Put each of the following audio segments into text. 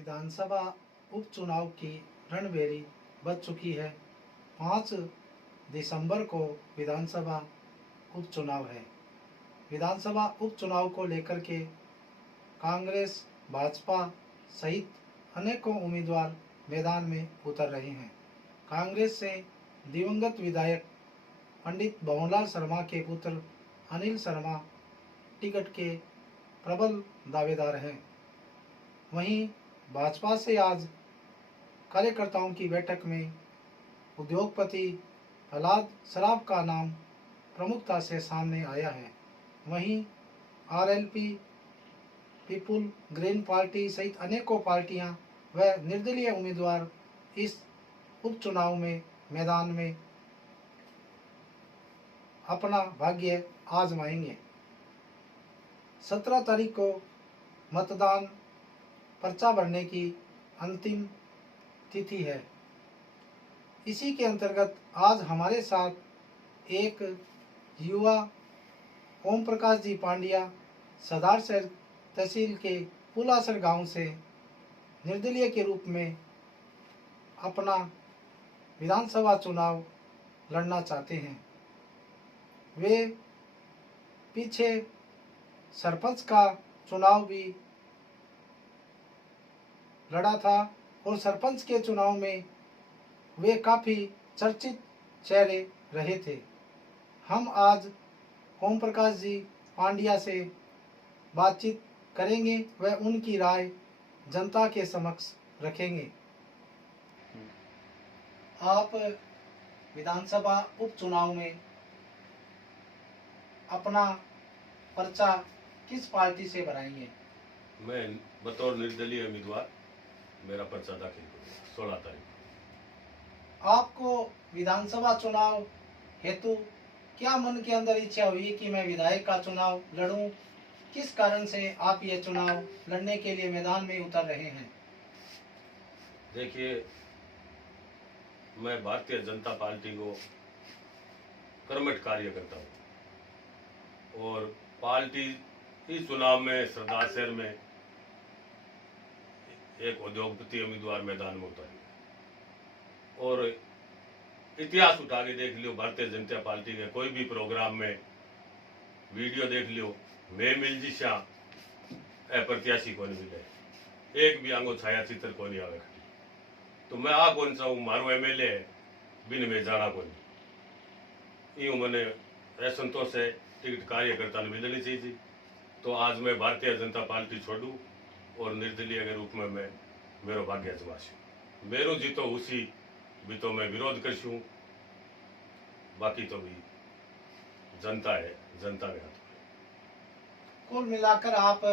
विधानसभा उपचुनाव की रणभेरी बज चुकी है। 5 दिसंबर को विधानसभा उपचुनाव है। विधानसभा उपचुनाव को लेकर के कांग्रेस, भाजपा सहित अनेकों उम्मीदवार मैदान में उतर रहे हैं। कांग्रेस से दिवंगत विधायक पंडित भंवरलाल शर्मा के पुत्र अनिल शर्मा टिकट के प्रबल दावेदार हैं। वहीं भाजपा से आज कार्यकर्ताओं की बैठक में उद्योगपति प्रहलाद सराफ का नाम प्रमुखता से सामने आया है। वहीं आरएलपी, पीपुल ग्रीन पार्टी सहित अनेकों पार्टियां व निर्दलीय उम्मीदवार इस उपचुनाव में मैदान में अपना भाग्य आजमाएंगे। 17 तारीख को मतदान पर्चा भरने की अंतिम तिथि है। इसी के अंतर्गत आज हमारे साथ एक युवा ओम प्रकाश जी पांड्या सदारसर तहसील के पुलासर गांव से निर्दलीय के रूप में अपना विधानसभा चुनाव लड़ना चाहते हैं। वे पीछे सरपंच का चुनाव भी लड़ा था और सरपंच के चुनाव में वे काफ़ी चर्चित चेहरे रहे थे। हम आज ओम प्रकाश जी पांड्या से बातचीत करेंगे व उनकी राय जनता के समक्ष रखेंगे। आप विधानसभा उपचुनाव में अपना पर्चा किस पार्टी से भराएंगे? मैं बतौर निर्दलीय उम्मीदवार मेरा पर्चा दाखिल करूंगा 16 तारीख। आपको विधानसभा चुनाव हेतु क्या मन के अंदर इच्छा हुई कि मैं विधायक का चुनाव लड़ूं? किस कारण से आप ये चुनाव लड़ने के लिए मैदान में उतर रहे हैं? देखिए, मैं भारतीय जनता पार्टी को कर्मठ कार्य करता हूँ और पार्टी इस चुनाव में सरदारसर में एक उद्योगपति उम्मीदवार मैदान में उतारी और इतिहास उठा के देख लियो। भारतीय जनता पार्टी के कोई भी प्रोग्राम में वीडियो देख लियो, मैं मिल जी शाह प्रत्याशी को नहीं मिले, एक भी आंगो छाया चित्र को नहीं आवे। तो मैं आ कौन सा हूँ, मारो एमएलए बिन में जाना को नहीं। यूँ मैंने असंतोष है टिकट कार्यकर्ता ने मिलनी चाहिए। तो आज मैं भारतीय जनता पार्टी छोड़ू और निर्दलीय के रूप में मैं मेरो भाग्य आजमाशू। मेरो जीतो उसी भी तो मैं विरोध करशू। बाकी तो भी जनता है, जनता के हाथ में। कुल मिलाकर आप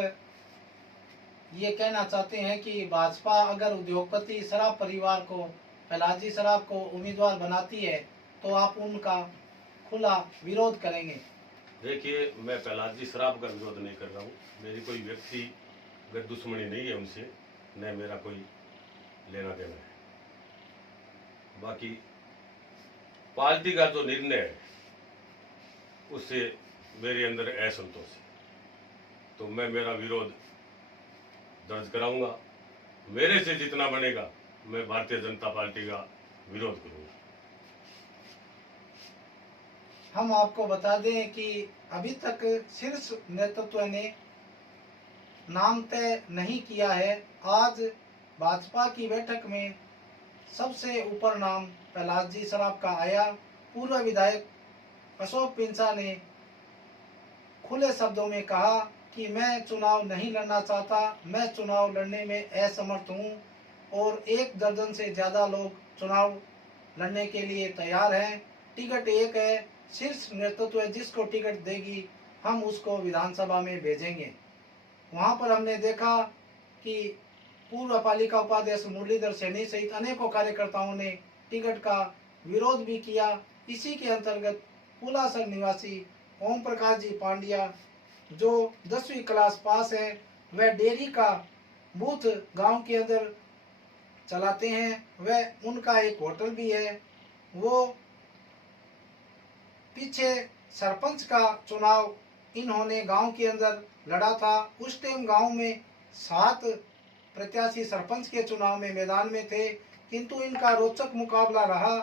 ये कहना चाहते हैं कि भाजपा अगर उद्योगपति सराफ परिवार को, प्रहलाद जी सराफ को उम्मीदवार बनाती है तो आप उनका खुला विरोध करेंगे? देखिए, मैं प्रहलाद जी सराफ का विरोध नहीं कर रहा हूँ। मेरी कोई व्यक्तिगत दुश्मनी नहीं है उनसे, न मेरा कोई लेना देना है। बाकी पार्टी का जो निर्णय है उससे मेरे अंदर असंतोष है, तो मैं मेरा विरोध दर्ज कराऊंगा। मेरे से जितना बनेगा मैं भारतीय जनता पार्टी का विरोध करूंगा। हम आपको बता दें कि अभी तक शीर्ष नेतृत्व ने नाम तय नहीं किया है। आज भाजपा की बैठक में सबसे ऊपर नाम प्रहलाद जी सराफ का आया। पूर्व विधायक अशोक पिंचा ने खुले शब्दों में कहा कि मैं चुनाव नहीं लड़ना चाहता, मैं चुनाव लड़ने में असमर्थ हूं और 1 दर्जन से ज़्यादा लोग चुनाव लड़ने के लिए तैयार हैं। टिकट एक है, शीर्ष नेतृत्व जिसको टिकट देगी हम उसको विधानसभा में भेजेंगे। वहां पर हमने देखा कि पूर्व पालिका उपाध्यक्ष मुरलीधर सैनी सहित अनेकों कार्यकर्ताओं ने टिकट का विरोध भी किया। इसी के अंतर्गत पुलासर निवासी ओम प्रकाश जी पांड्या जो 10वीं क्लास पास है, वह डेयरी का बूथ गांव के अंदर चलाते हैं, वह उनका एक होटल भी है। वो पीछे सरपंच का चुनाव इन्होंने गांव के अंदर लड़ा था। उस टाइम गांव में 7 प्रत्याशी सरपंच के चुनाव में मैदान में थे, किंतु इनका रोचक मुकाबला रहा।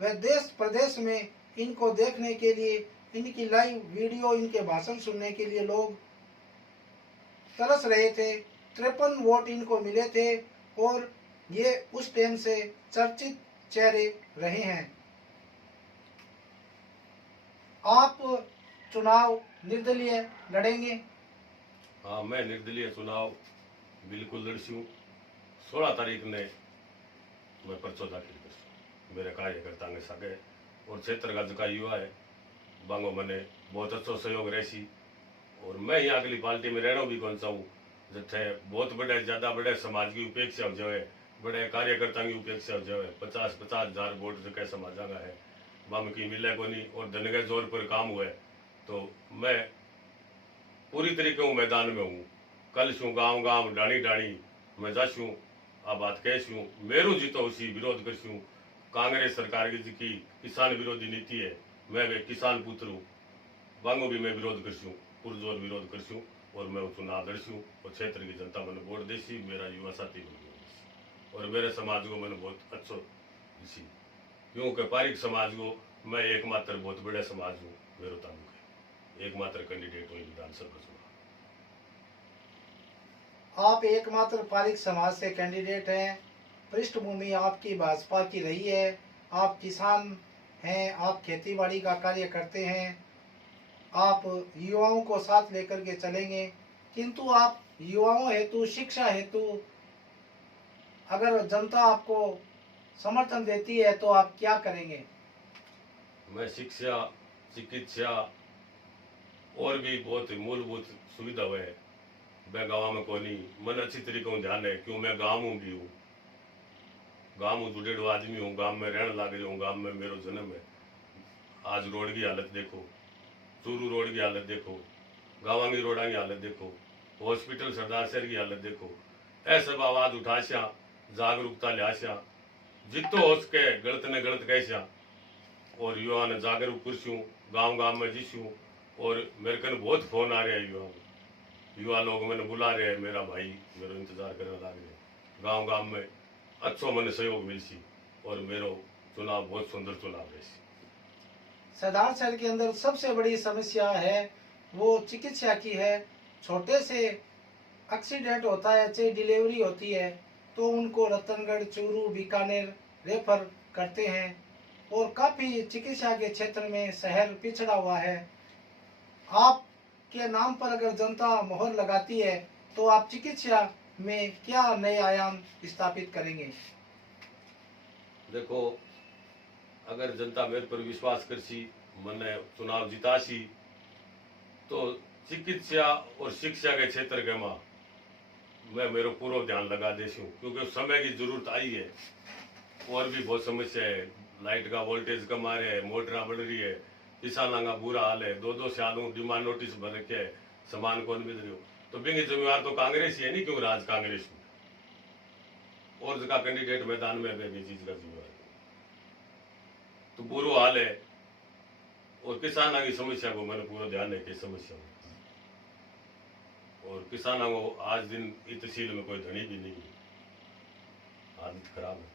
वह देश प्रदेश में इनको देखने के लिए, इनकी लाइव वीडियो, इनके भाषण सुनने के लिए लोग तरस रहे थे। 53 वोट इनको मिले थे और ये उस टाइम से चर्चित चेहरे रहे हैं। आप चुनाव निर्दलीय लड़ेंगे? हाँ, मैं निर्दलीय चुनाव बिल्कुल लड़सूँ। 16 तारीख ने मैं पर्चो दाखिल कर मेरे कार्यकर्ता ने सके और क्षेत्र का जका युवा है बांगो मैंने बहुत अच्छा सहयोग रहसी। और मैं यहाँ अगली पार्टी में रहना भी कौन चाहूँ जिथे बहुत बड़े ज्यादा बड़े समाज की उपेक्षा हो जाए, बड़े कार्यकर्ता की उपेक्षा हो जाए। 50-50 हजार वोट जो समाजा का है बम की मिले को नहीं और धन के जोर पर काम हुए तो मैं पूरी तरीके हूँ मैदान में हूँ। कल शू गाँव गाँव डाणी डाणी मैं जाशूँ आ बात कहूँ मेरू जीतो उसी विरोध करसूँ। कांग्रेस सरकार की जी किसान विरोधी नीति है, मैं वे किसान पुत्र हूँ, बांगो भी मैं विरोध करसूँ, पुरजोर विरोध करसूँ और मैं चुनाव लड़सूँ और क्षेत्र की जनता मैंने वोट देसी, मेरा युवा साथी भी और मेरे समाज को मैंने बहुत अच्छो दिसी क्योंकि पारिक समाज को मैं एकमात्र बहुत बड़े समाज हूँ। मेरो तालुक एकमात्र कैंडिडेट हूँ विधानसभा चुनाव। आप एकमात्र पारिक समाज से कैंडिडेट हैं। पृष्ठभूमि आपकी भाजपा की रही है, आप किसान हैं, आप खेतीबाड़ी का कार्य करते हैं, आप युवाओं को साथ लेकर के चलेंगे, किंतु आप युवाओं हेतु, शिक्षा हेतु अगर जनता आपको समर्थन देती है तो आप क्या करेंगे? मैं शिक्षा, चिकित्सा और भी बहुत मूलभूत सुविधा है मैं गाँव में कोनी मन अच्छी तरीके से ध्यान है क्यों मैं गाँव में भी हूँ, गाँव में जुड़ेड़ो आदमी हूँ, गाँव में रहने लग रही हूँ, गाँव में मेरो जन्म है। आज रोड की हालत देखो, चूरू रोड की हालत देखो, गाँव की रोडा की हालत देखो, हॉस्पिटल सरदार शहर की हालत देखो। ऐसे आवाज उठाशा, जागरूकता लियाशा, जितो हो सके गलत ने गलत कहशा और युवा ने जागरूक करसूँ, गाँव गाँव में जीसूँ। और मेरे कन बहुत फोन आ रहे हैं युवा लोग मैंने बुला रहे हैं, मेरा भाई मेरा इंतजार करने लग रहे। गाँव गाँव में अच्छो मैंने सहयोग मिलसी और मेरो चुनाव बहुत सुंदर चुनाव है। सरदार शहर के अंदर सबसे बड़ी समस्या है वो चिकित्सा की है। छोटे से एक्सीडेंट होता है, चाहे डिलीवरी होती है तो उनको रतनगढ़, चूरू, बीकानेर रेफर करते हैं और काफ़ी चिकित्सा के क्षेत्र में शहर पिछड़ा हुआ है। आपके नाम पर अगर जनता मोहर लगाती है तो आप चिकित्सा में क्या नए आयाम स्थापित करेंगे? देखो, अगर जनता मेरे पर विश्वास करसी, मैंने चुनाव जितासी तो चिकित्सा और शिक्षा के क्षेत्र के मां मैं मेरो पूरा ध्यान लगा देसी हूँ क्योंकि समय की जरूरत आई है। और भी बहुत समस्या है, लाइट का वोल्टेज कम आ रहा है, मोटरा बढ़ रही है, किसानों का बुरा हाल है, 2-2 सालों डिमांड नोटिस भर रखे है, सामान कौन मिल रही हो तो बिंगी जिम्मेवार तो कांग्रेस ही है नहीं क्यों राज कांग्रेस में और जगह कैंडिडेट मैदान में भी चीज का जिम्मेवार तो बुरा हाल है। और किसानों की समस्या को मैंने पूरा ध्यान है कि समस्या और किसानों को आज दिन इस तहसील में कोई धनी भी नहीं है, हालत खराब है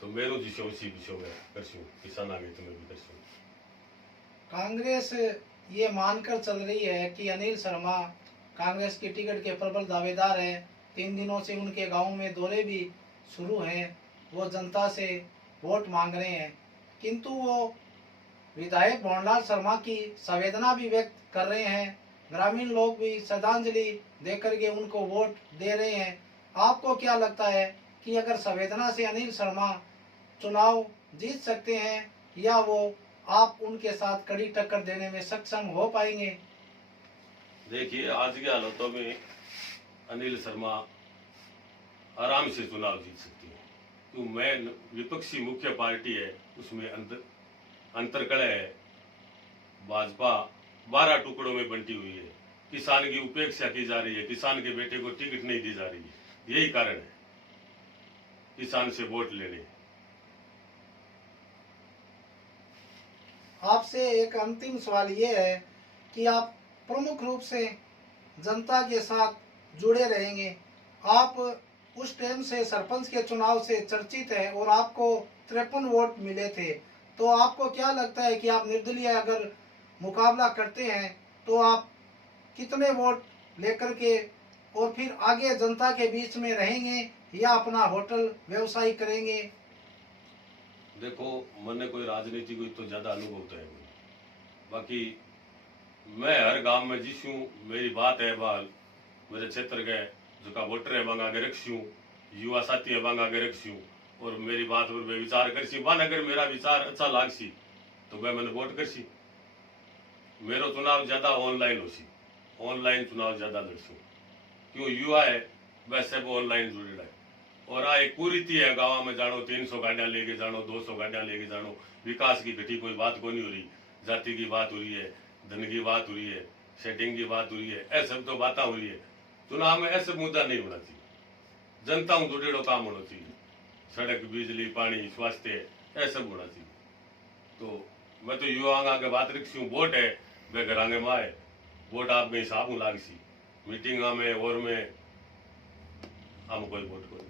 तो मेरो जिसो उसी विषय में करसूँ, किसानों के हित में भी करसूँ। कांग्रेस ये मानकर चल रही है कि अनिल शर्मा कांग्रेस की टिकट के प्रबल दावेदार हैं। 3 दिनों से उनके गांव में दौरे भी शुरू हैं, वो जनता से वोट मांग रहे हैं, किंतु वो विधायक भवनलाल शर्मा की संवेदना भी व्यक्त कर रहे हैं। ग्रामीण लोग भी श्रद्धांजलि देकर के उनको वोट दे रहे हैं। आपको क्या लगता है कि अगर संवेदना से अनिल शर्मा चुनाव जीत सकते हैं या वो आप उनके साथ कड़ी टक्कर देने में सक्षम हो पाएंगे? देखिए, आज की हालतों में अनिल शर्मा आराम से चुनाव जीत सकती है क्यों मैं विपक्षी मुख्य पार्टी है उसमें अंतरकलह है। भाजपा 12 टुकड़ों में बंटी हुई है, किसान की उपेक्षा की जा रही है, किसान के बेटे को टिकट नहीं दी जा रही है, यही कारण है किसान से वोट लेने। आपसे एक अंतिम सवाल ये है कि आप प्रमुख रूप से जनता के साथ जुड़े रहेंगे, आप उस टाइम से सरपंच के चुनाव से चर्चित हैं और आपको 53 वोट मिले थे। तो आपको क्या लगता है कि आप निर्दलीय अगर मुकाबला करते हैं तो आप कितने वोट लेकर के और फिर आगे जनता के बीच में रहेंगे या अपना होटल व्यवसाय करेंगे? देखो, मैंने कोई राजनीति को तो ज्यादा अनुभव तो है नहीं। बाकी मैं हर गांव में जिसूं, मेरी बात है बाल मेरे क्षेत्र के जो का वोटर है बांग आगे रखूं, युवा साथी है बांग आगे रखूं, और मेरी बात पर मैं विचार करसी। बान अगर मेरा विचार अच्छा लागसी तो मैं मैंने वोट करसी। मेरो चुनाव ज्यादा ऑनलाइन होसी, ऑनलाइन चुनाव ज्यादा लड़सू। क्यों युवा है वह सब ऑनलाइन जुड़ेड़ा है। और आ एक कुरीति है गाँव में जानो 300 गाड़ियां लेके जानो, 200 गाड़ियां लेके जानो। विकास की घटी कोई बात को नहीं हो रही, जाति की बात हो रही है, धन की बात हो रही है, सेटिंग की बात हो रही है, ऐसे सब तो बातें हो रही है। चुनाव में ऐसे मुद्दा नहीं होना चाहिए, जनता हूं जुड़ेड़ो काम होना चाहिए। सड़क, बिजली, पानी, स्वास्थ्य ऐसा सब होना चाहिए। तो मैं तो युवा के बात रखी हूँ। वोट है वे घरांगे माए, वोट आप में हिसाब हूँ लागसी। मीटिंग में और में हम कोई वोट को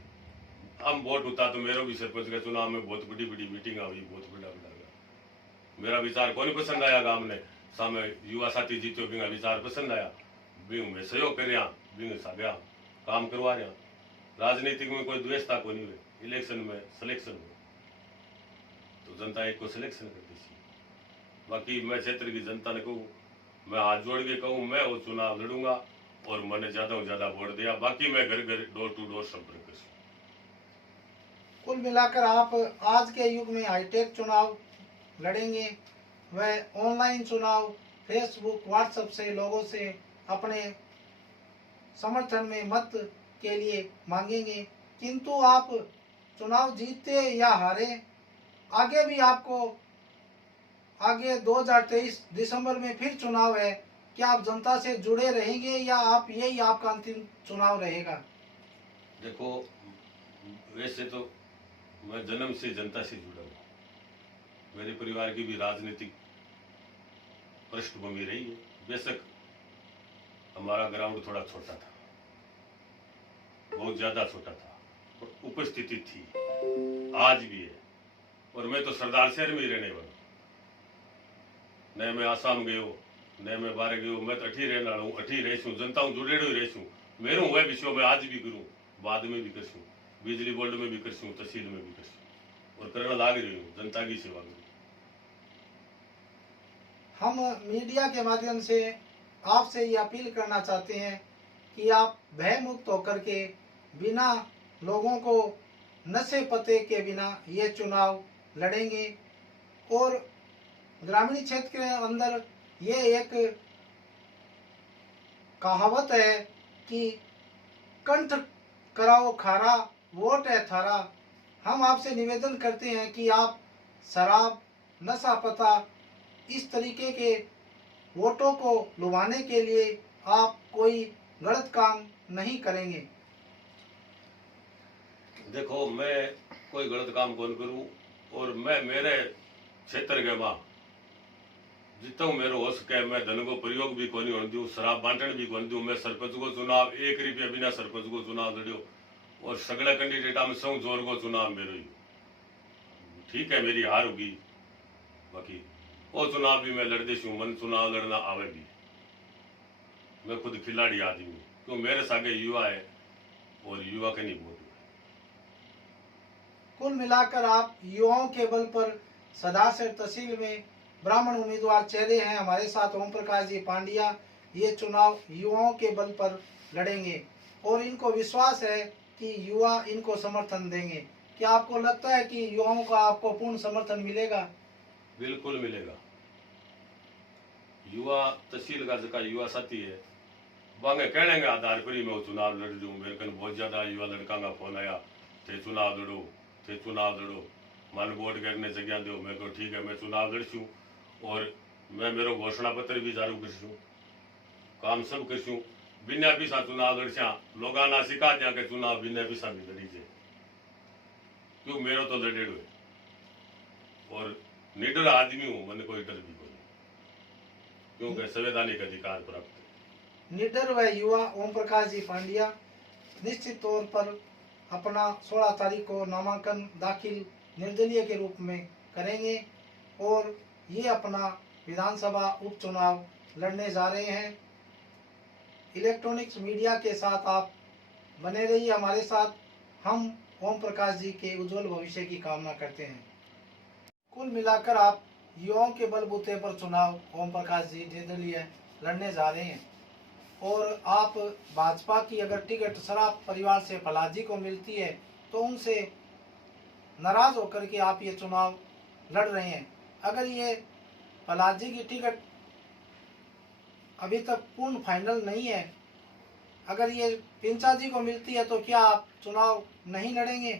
हम वोट होता तो मेरा भी सरपंच के चुनाव में बहुत बड़ी बड़ी मीटिंग हुई, बहुत बड़ा बड़ा मेरा विचार को नहीं पसंद आया। गांव ने सामने युवा साथी जीतो, बिंगा विचार पसंद आया, बिंग में सहयोग कर बिंग साग्या काम करवा रहा। राजनीतिक में कोई द्वेषता को नहीं हुए। इलेक्शन में सिलेक्शन हुए तो जनता एक को सिलेक्शन करती थी। बाकी मैं क्षेत्र की जनता ने कहूँ, मैं हाथ जोड़ के कहूँ, मैं वो चुनाव लड़ूंगा और मैंने ज्यादा वोट दिया। बाकी मैं घर घर डोर टू डोर संपर्क कर। कुल मिलाकर आप आज के युग में हाईटेक चुनाव लड़ेंगे, वह ऑनलाइन चुनाव फेसबुक व्हाट्सएप से लोगों से अपने समर्थन में मत के लिए मांगेंगे। किंतु आप चुनाव जीतते या हारे, आगे भी आपको आगे 2023 दिसंबर में फिर चुनाव है, क्या आप जनता से जुड़े रहेंगे या आप यही आपका अंतिम चुनाव रहेगा? देखो, वैसे तो मैं जन्म से जनता से जुड़ा हूँ। मेरे परिवार की भी राजनीतिक पृष्ठभूमि रही है। बेशक हमारा ग्राउंड थोड़ा छोटा था, बहुत ज्यादा छोटा था, पर उपस्थिति थी, आज भी है। और मैं तो सरदार शहर में ही रहने वाला, न मैं आसाम गयो न मैं बाहर गयो। मैं तो अठी रहने वाला हूँ, अठी रहूँ, जनता हूँ जुड़ेड़ो ही रहूँ। मेरू वह विषय में आज भी करूँ, बाद में भी करसूँ, बिजली बोर्ड में भी करसूँ, तहसील में भी करसूँ, और करने लाग रही हूँ, जनता की सेवा करूँ। हम मीडिया के माध्यम से आपसे ये अपील करना चाहते हैं कि आप भय मुक्त होकर के बिना लोगों को नशे पते के बिना ये चुनाव लड़ेंगे। और ग्रामीण क्षेत्र के अंदर ये एक कहावत है कि कंठ कराओ खारा, वोट है थारा। हम आपसे निवेदन करते हैं कि आप शराब, नशा पता, इस तरीके के वोटों को लुभाने के लिए आप कोई गलत काम नहीं करेंगे। देखो, मैं कोई गलत काम कौन करूं, और मैं मेरे क्षेत्र के मां जितना मेरे हो सके मैं धन को प्रयोग भी कोनी होने दूं, शराब बांटन भी कोनी दूं। मैं सरपंच को चुनाव 1 रुपया बिना सरपंच को चुनाव लड़ियो, और सगला कैंडिडेटा में सौ जोर को चुनाव मेरो ही। ठीक है, मेरी हार होगी, बाकी वो चुनाव भी मैं लड़ देशू। मन चुनाव लड़ना आवे भी, मैं खुद खिलाड़ी आदमी हूँ, तो मेरे सागे युवा है और युवा के नहीं वोट। कुल मिलाकर आप युवाओं के बल पर सदासर तहसील में ब्राह्मण उम्मीदवार चेहरे हैं। हमारे साथ ओम प्रकाश जी पांड्या ये चुनाव युवाओं के बल पर लड़ेंगे और इनको विश्वास है कि युवा इनको समर्थन देंगे। क्या आपको लगता है कि युवाओं का आपको पूर्ण समर्थन मिलेगा? बिल्कुल मिलेगा। युवा तहसील का जगह युवा साथी है, वांगे कहने के आधार पर ही मैं चुनाव लड़ दूं। मेरे को बहुत ज्यादा युवा लड़का का फोन आया, थे चुनाव लड़ो, थे चुनाव लड़ो, मन वोट करने जगह दो। मैं को ठीक है, मैं चुनाव लड़सूँ, और मैं मेरो घोषणा पत्र भी जारी करसूँ, काम सब करसूँ। बिना पैसा चुनाव लड़सा, लोगा ना सिखा दिया कि चुनाव बिना पैसा भी लड़ी जाए, क्यों मेरो तो लड़ेड़ो है, और निडर आदमी हूँ, मैंने कोई डर भी कोई, क्योंकि संवैधानिक अधिकार प्राप्त है। निडर व युवा ओम प्रकाश जी पांड्या निश्चित तौर पर अपना 16 तारीख को नामांकन दाखिल निर्दलीय के रूप में करेंगे और ये अपना विधानसभा उपचुनाव लड़ने जा रहे हैं। इलेक्ट्रॉनिक्स मीडिया के साथ आप बने रहिए हमारे साथ। हम ओम प्रकाश जी के उज्जवल भविष्य की कामना करते हैं। कुल मिलाकर आप युवाओं के बलबूते पर चुनाव ओम प्रकाश जी निर्दलीय लड़ने जा रहे हैं और आप भाजपा की अगर टिकट सराफ परिवार से फलाजी को मिलती है तो उनसे नाराज होकर के आप ये चुनाव लड़ रहे हैं। अगर ये फलाजी की टिकट अभी तक पूर्ण फाइनल नहीं है, अगर ये पिंचा जी को मिलती है तो क्या आप चुनाव नहीं लड़ेंगे?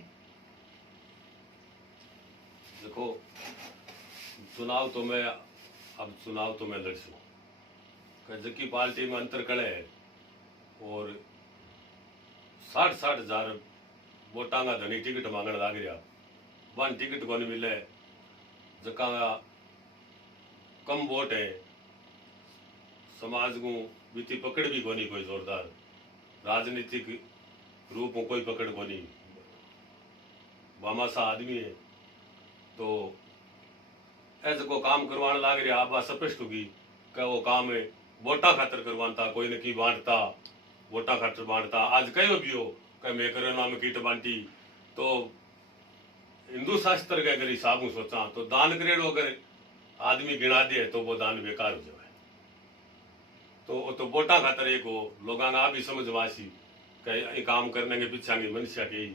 देखो, चुनाव तो मैं लड़सूँ। जबकि पार्टी में अंतर कड़े है और 60 हजार वोटां का धनी टिकट मांगण लाग रहा, वन टिकट को नहीं मिले। जका कम वोट है, समाज को बीती पकड़ भी कोनी, कोई जोरदार राजनीतिक रूप में कोई पकड़ कोनी, बामासा आदमी है। तो ऐसे को काम करवाने लाग रहा, आप बात स्पष्ट होगी कि वो काम है वोटा खातर करवाता, कोई न की बांटता, वोटा खातर बांटता। आज कहो भी हो कि मैं करो नाम किट बांटी, तो हिंदू शास्त्र के अगर हिसाब सोचा तो दान करेड़ो अगर आदमी गिना दे तो वो दान बेकार हो जाए। तो वोटा खातर एक हो लोग आ भी समझ वासी कि काम करने के पीछे की मनुष्य के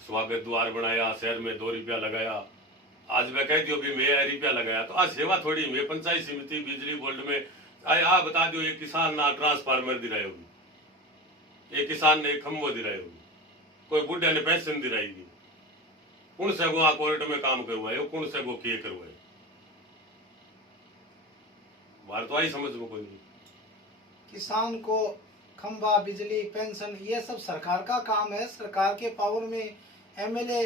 स्वागत द्वार बनाया, शहर में 2 रुपया लगाया। आज मैं कह दियो भी मैं 1 रुपया लगाया, तो आज सेवा थोड़ी। मैं पंचायत समिति बिजली बोर्ड में आ बता दो, एक किसान ना ट्रांसफार्मर दिलाए होगी, एक किसान ने खम्बो दिलाए होगी, कोई बुढ़े ने पेंशन दिलाएगी, कौन से गो कोर्ट में काम करवाए, कौन से गो किए करवाए, बार तो आई समझ में कोई नहीं। किसान को खंबा, बिजली, पेंशन ये सब सरकार का काम है। सरकार के पावर में एमएलए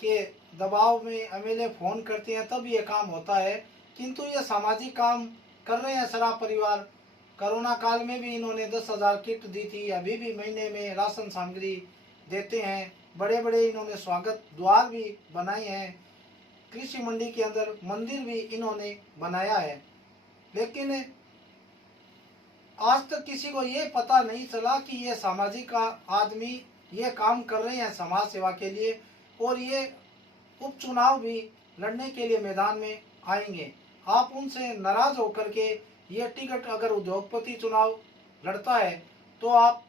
के दबाव में एमएलए फोन करते हैं तब ये काम होता है, किंतु ये सामाजिक काम कर रहे हैं सराफ परिवार। कोरोना काल में भी इन्होंने 10,000 किट दी थी, अभी भी महीने में राशन सामग्री देते हैं। बड़े बड़े इन्होंने स्वागत द्वार भी बनाए हैं, कृषि मंडी के अंदर मंदिर भी इन्होंने बनाया है। लेकिन आज तक किसी को ये पता नहीं चला कि ये सामाजिक आदमी ये काम कर रहे हैं समाज सेवा के लिए, और ये उपचुनाव भी लड़ने के लिए मैदान में आएंगे। आप उनसे नाराज होकर के ये टिकट अगर उद्योगपति चुनाव लड़ता है तो आप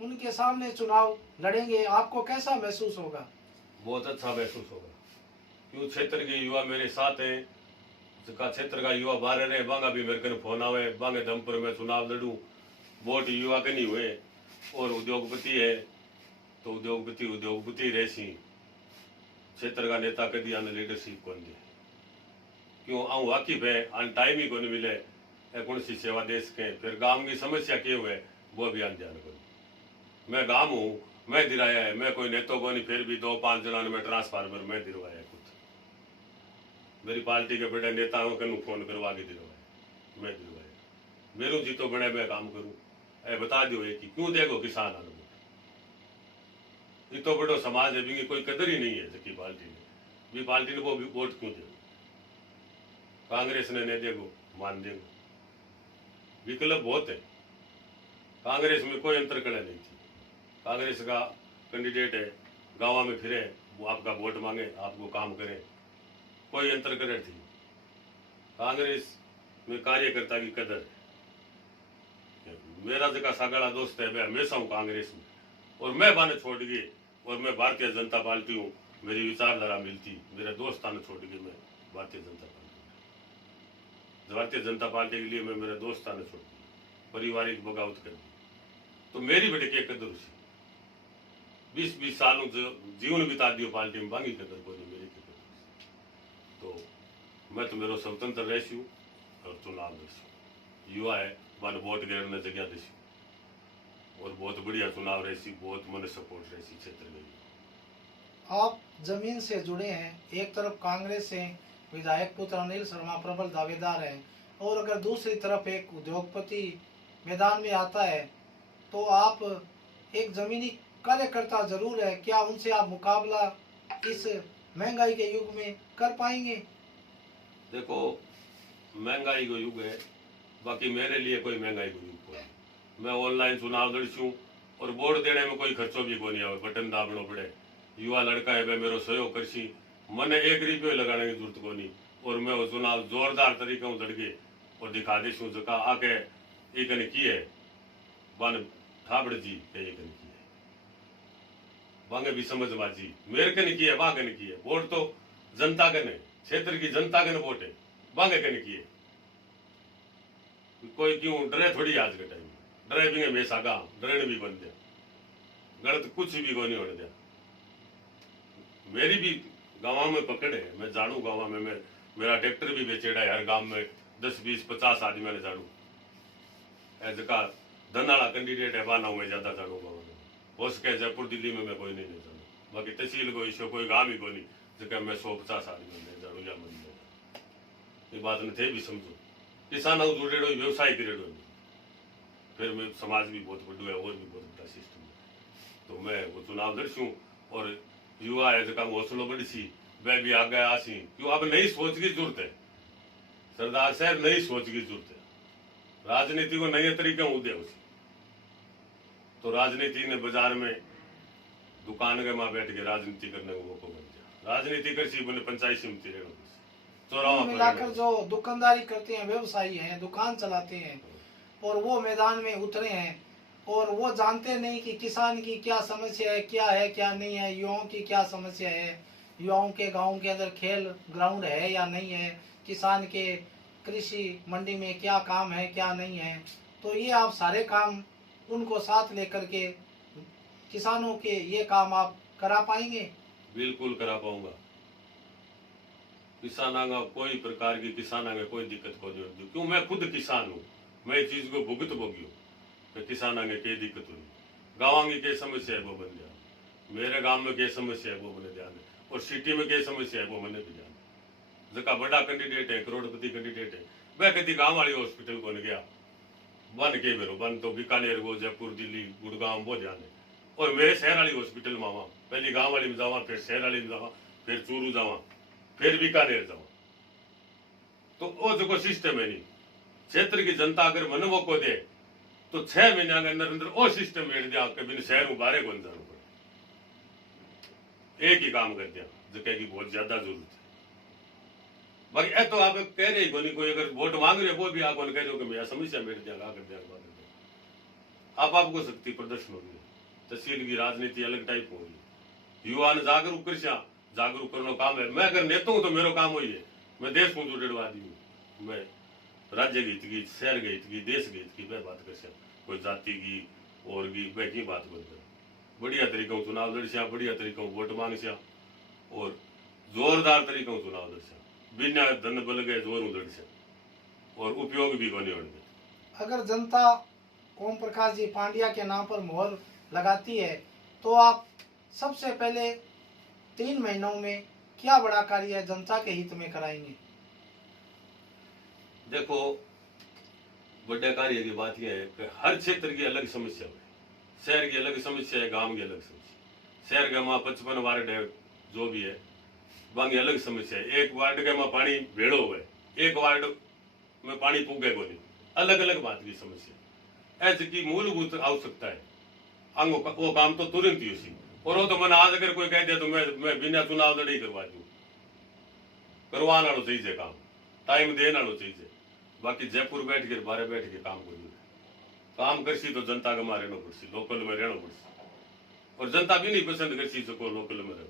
उनके सामने चुनाव लड़ेंगे, आपको कैसा महसूस होगा? बहुत अच्छा महसूस होगा, क्यों क्षेत्र के युवा मेरे साथ हैं। क्षेत्र का युवा बाहर रहे, बांगा भी मेरे को फोन आवे, बांगे दमपुर में चुनाव लड़ूं, वोट युवा के नहीं हुए, और उद्योगपति है तो उद्योगपति रहसी, क्षेत्र का नेता कभी आने लीडरशिप कौन दे, क्यों आऊँ वाकिफ है, आन टाइम ही कौन मिले कौन सी सेवा देश के। फिर गांव की समस्या क्या हुए वो भी आन ध्यान करूँ। मैं गांव हूँ, मैं दिलाया है, मैं कोई नेता को नहीं, फिर भी 2-5 जना में ट्रांसफार्मर मैं दिलवाया है खुद। मेरी पार्टी के बड़े नेताओं को फोन करवा के दिलवाया, मैं दिलवाया। मेरू जी तो बने मैं काम करूँ, बता दो कि क्यों देगो किसान आने ये तो बड़ो समाज है, भी कोई कदर ही नहीं है जबकि पार्टी ने वो वोट क्यों दे। कांग्रेस ने नहीं देगो मान देगो, विकल्प बहुत है। कांग्रेस में कोई अंतर कड़ा नहीं थी। कांग्रेस का कैंडिडेट है, गाँव में फिरे, वो आपका वोट मांगे, आपको काम करे, कोई अंतर करे थी। कांग्रेस में कार्यकर्ता की कदर है। मेरा जगह सगाड़ा दोस्त है, मैं हमेशा हूँ कांग्रेस में, और मैं बाने छोड़ गए और मैं भारतीय जनता पार्टी हूँ। मेरी विचारधारा मिलती, मेरे दोस्तान छोड़ के मैं भारतीय जनता पार्टी के लिए मैं मेरे दोस्तान छोड़ दी, पारिवारिक बगावत कर दी। तो मेरी बेटे की कदर सी 20-20 सालों जीवन बिता दियो पार्टी में, बांगी कदर को मेरी कदर। तो मैं तो मेरा स्वतंत्र रहसी हूँ और चुनाव रहसी, युवा है वन वोट गिरने जगह देसी, और बहुत बढ़िया चुनाव रहसी, बहुत मन सपोर्ट रहसी क्षेत्र में। आप जमीन से जुड़े हैं, एक तरफ कांग्रेस से विधायक पुत्र अनिल शर्मा प्रबल दावेदार हैं, और अगर दूसरी तरफ एक उद्योगपति मैदान में आता है तो आप एक जमीनी कार्यकर्ता जरूर है, क्या उनसे आप मुकाबला इस महंगाई के युग में कर पाएंगे? देखो, महंगाई को युग है, बाकी मेरे लिए कोई महंगाई को युग कोई नहीं। मैं ऑनलाइन चुनाव लड़सूँ और वोट देने में कोई खर्चो भी कोई नहीं आवे, बटन दाबनो पड़े। युवा लड़का है, वे मेरो सहयोग करसी, मने 1 रुपये लगाने की जरूरत को नहीं। और मैं वो चुनाव जोरदार तरीके से लड़ के और दिखा देसूँ जका आके ये कने की है बन ठाबड़ जी के ये कने की है वांगे भी समझ बाजी मेरे कने की है, वहां कने की है। वोट तो जनता कने, क्षेत्र की जनता कने वोट है, वांगे कने की है। कोई क्यों डरे थोड़ी आज के टाइम में, डरे भी हमेशा गा डरने भी बन दिया, गलत कुछ भी को नहीं होने दिया। मेरी भी गाँव में पकड़ है, मैं जानू गाँव में, मैं मेरा ट्रैक्टर भी बेचेड़ा है हर गांव में 10 20 50 आदमी मैंने जानू एज का धनाला कैंडिडेट है, बाना में ज्यादा जानू गाँव में। हो सके जयपुर दिल्ली में मैं कोई नहीं जानू, बाकी तहसील को इशो कोई गाँव ही को नहीं जगह मैं 150 आदमी नहीं जानू या मन ये बात ने थे भी समझो। किसान जुड़ेड़ो व्यवसाय करेड़ो, फिर मैं समाज भी बहुत बड़ो है और भी बहुत बड़ा सिस्टम है। तो मैं वो चुनाव लड़सूँ और युवा है जगह हौसलो बढ़ी, वह भी आगे आसी। क्यों अब नई सोच की जरूरत है सरदार साहब, नई सोच की जरूरत है। राजनीति को नए तरीके उदय उसी तो राजनीति ने बाजार में दुकान के माँ बैठ के राजनीति करने को मौका बन गया। राजनीति कर सी बने पंचायत समिति चौराहा मिलाकर जो दुकानदारी करते हैं, व्यवसायी हैं, दुकान चलाते हैं और वो मैदान में उतरे हैं और वो जानते नहीं कि किसान की क्या समस्या है, क्या है क्या नहीं है, युवाओं की क्या समस्या है, युवाओं के गांव के अंदर खेल ग्राउंड है या नहीं है, किसान के कृषि मंडी में क्या काम है क्या नहीं है। तो ये आप सारे काम उनको साथ लेकर के किसानों के ये काम आप करा पाएंगे? बिल्कुल करा पाऊंगा। किसाना का कोई प्रकार की किसाना में कोई दिक्कत को नहीं होती, क्यों मैं खुद किसान हूँ, मैं इस चीज को भुगत भोगी हूँ कि किसाना में क्या दिक्कत हुई, गाँव की क्या समस्या है वो बन जाए, मेरे गांव में क्या समस्या है वो बने ध्यान है, और सिटी में क्या समस्या है वो मैंने भी जान। जका बड़ा कैंडिडेट है, करोड़पति कैंडिडेट है, वह कभी गाँव वाली हॉस्पिटल को नहीं गया, बन के मेरे बन तो बीकानेर को, जयपुर दिल्ली गुड़गांव वो ध्यान है। और मैं शहर वाली हॉस्पिटल में आवा, पहले गाँव वाली में जावा, फिर शहर वाली में जावा, फिर चूरू जावा, फिर बीकानेर जावा। तो वो जो सिस्टम है नहीं, क्षेत्र की जनता अगर मन वो को दे तो 6 महीने के अंदर अंदर वो सिस्टम बैठ दिया आपके बिन शहर में बारे को जाना पड़े, एक ही काम कर दिया जगह की बहुत ज्यादा जरूरत है। बाकी ए तो आप कह रहे ही नहीं, कोई अगर वोट मांग रहे वो भी आप कह रहे हो कि मेरा समस्या बैठ दिया कर दिया आप आपको शक्ति प्रदर्शन होगी। तहसील की राजनीति अलग टाइप होगी, युवा ने जागरूक कर जागरूक करना काम है। मैं अगर नेता हूं तो मेरा काम वही है, मैं देश को जुड़े आदमी हूँ, मैं राज्य के हित की, शहर के हित की, देश के हित की मैं बात कर, कोई जाति की और की वह की बात बन कर बढ़िया तरीकों चुनाव लड़सिया, बढ़िया तरीकों वोट मांगसिया और जोरदार तरीकों चुनाव लड़सिया, बिना धन बल गए जोर लड़सिया और उपयोग भी बने होंगे। अगर जनता ओम प्रकाश जी पांड्या के नाम पर मोहर लगाती है तो आप सबसे पहले 3 महीनों में क्या बड़ा कार्य जनता के हित में कराएंगे? देखो, बड़े कार्य की बात यह है कि हर क्षेत्र की अलग समस्या है, शहर की अलग समस्या है, गांव की अलग समस्या। शहर के वहां 55 वार्ड है जो भी है, वहां की अलग समस्या है। एक वार्ड के वहां पानी भेड़ो हुआ है, एक वार्ड में पानी पुगे को नहीं, अलग अलग बात की समस्या। ऐसी की मूलभूत आवश्यकता है अंग वो काम तो तुरंत ही उसी, और वो तो मैंने आज अगर कोई कह दिया तो मैं बिना चुनाव लड़ी करवा दूं, करवाना चाहिए काम, टाइम देना चाहिए। बाकी जयपुर बैठ के बाहर बैठ के काम करिए, काम करसी तो जनता के मारे रहना पड़सी, लोकल में रहना पड़सी, और जनता भी नहीं पसंद करसी सको लोकल में रहो।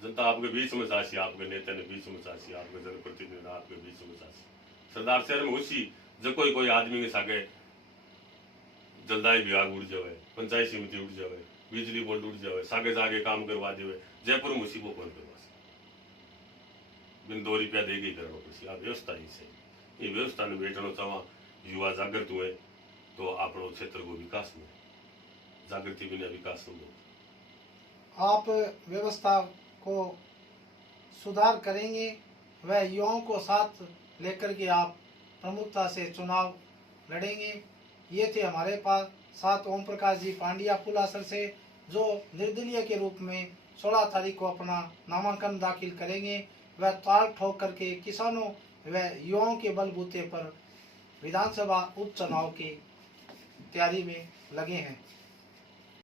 जनता आपके बीच में चाहती, आपके नेता ने बीच में चाहती, आपके जनप्रतिनिधि आपके बीच में चाहती। सरदार शहर में उसी जो कोई आदमी के सागे जलदाई विभाग उड़ जावे, पंचायत समिति उड़ जावे, बिजली बोर्ड उड़ जावे, सागे जागे काम करवा देवे, जयपुर में उसी को कौन करवा बिन 2 रुपया देगी करना पड़सी। आ व्यवस्था ही से ये व्यवस्था ने बैठना चाहवा, युवा जागृत हुए तो आपनो क्षेत्र को विकास में, जागृति बिना विकास में। आप व्यवस्था को सुधार करेंगे, वह युवाओं को साथ लेकर के आप प्रमुखता से चुनाव लड़ेंगे। ये थे हमारे पास साथ ओम प्रकाश जी पांड्या पुलासर से, जो निर्दलीय के रूप में 16 तारीख को अपना नामांकन दाखिल करेंगे। वह ताल ठोक करके किसानों व युवाओं के बलबूते पर विधानसभा उपचुनाव की तैयारी में लगे हैं।